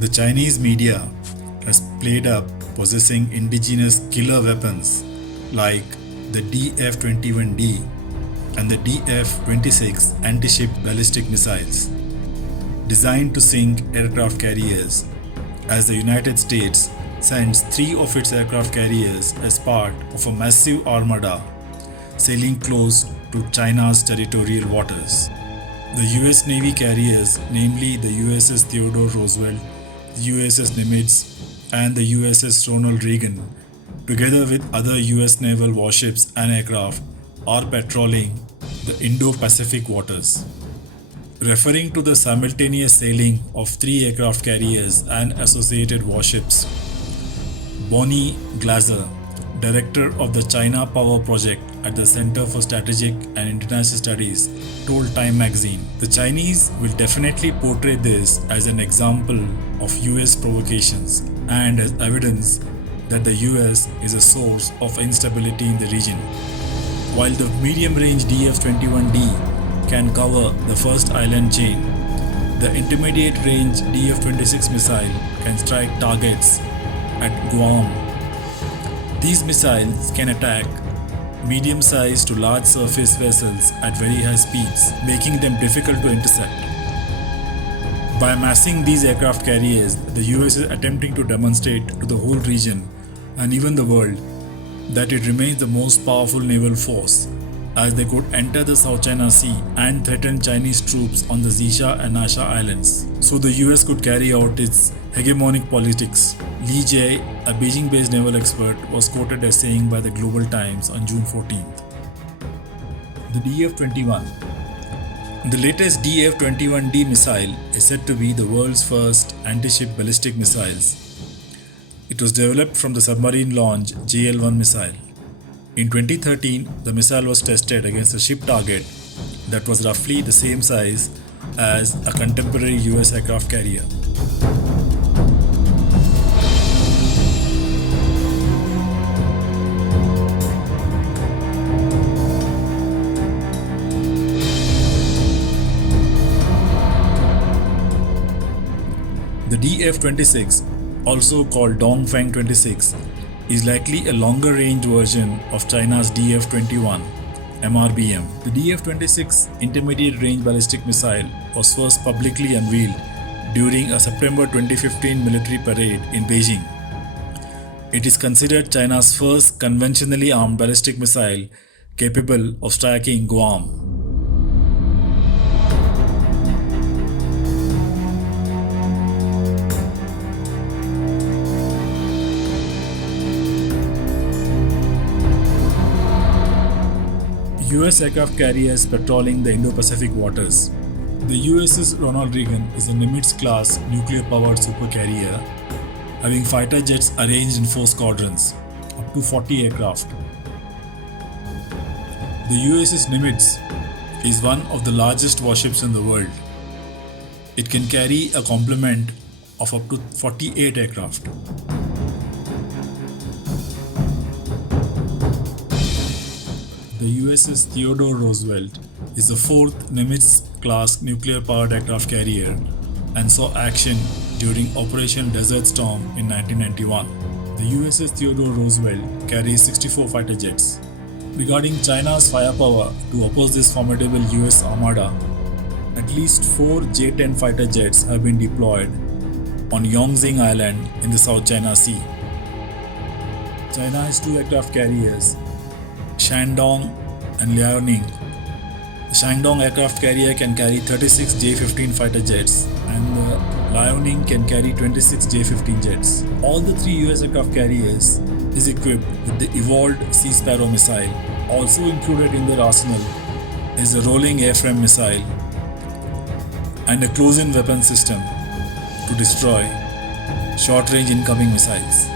The Chinese media has played up possessing indigenous killer weapons like the DF-21D and the DF-26 anti-ship ballistic missiles, designed to sink aircraft carriers, as the United States sends 3 of its aircraft carriers as part of a massive armada sailing close to China's territorial waters. The US Navy carriers, namely the USS Theodore Roosevelt, the USS Nimitz, and the USS Ronald Reagan, together with other US naval warships and aircraft, are patrolling the Indo-Pacific waters. Referring to the simultaneous sailing of 3 aircraft carriers and associated warships, Bonnie Glaser, director of the China Power Project at the Center for Strategic and International Studies, told Time magazine, "The Chinese will definitely portray this as an example of US provocations and as evidence that the US is a source of instability in the region." While the medium-range DF-21D can cover the first island chain, the intermediate-range DF-26 missile can strike targets at Guam. These missiles can attack medium-sized to large surface vessels at very high speeds, making them difficult to intercept. By amassing these aircraft carriers, the US is attempting to demonstrate to the whole region and even the world that it remains the most powerful naval force, as they could enter the South China Sea and threaten Chinese troops on the Xisha and Nasha Islands. So the US could carry out its hegemonic politics. Li Jie, a Beijing-based naval expert, was quoted as saying by the Global Times on June 14th. The DF-21. The latest DF-21D missile is said to be the world's first anti-ship ballistic missiles. It was developed from the submarine-launched JL-1 missile. In 2013, the missile was tested against a ship target that was roughly the same size as a contemporary US aircraft carrier. The DF-26, also called Dongfeng 26, is likely a longer-range version of China's DF-21 MRBM. The DF-26 intermediate-range ballistic missile was first publicly unveiled during a September 2015 military parade in Beijing. It is considered China's first conventionally armed ballistic missile capable of striking Guam. US aircraft carriers patrolling the Indo-Pacific waters. The USS Ronald Reagan is a Nimitz-class nuclear-powered supercarrier, having fighter jets arranged in 4 squadrons, up to 40 aircraft. The USS Nimitz is one of the largest warships in the world. It can carry a complement of up to 48 aircraft. The USS Theodore Roosevelt is the 4th Nimitz-class nuclear-powered aircraft carrier and saw action during Operation Desert Storm in 1991. The USS Theodore Roosevelt carries 64 fighter jets. Regarding China's firepower to oppose this formidable US armada, at least 4 J-10 fighter jets have been deployed on Yongxing Island in the South China Sea. China has 2 aircraft carriers, Shandong and Liaoning. The Shandong aircraft carrier can carry 36 J-15 fighter jets and the Liaoning can carry 26 J-15 jets. All the 3 US aircraft carriers is equipped with the evolved Sea Sparrow missile. Also included in their arsenal is a rolling airframe missile and a close-in weapon system to destroy short-range incoming missiles.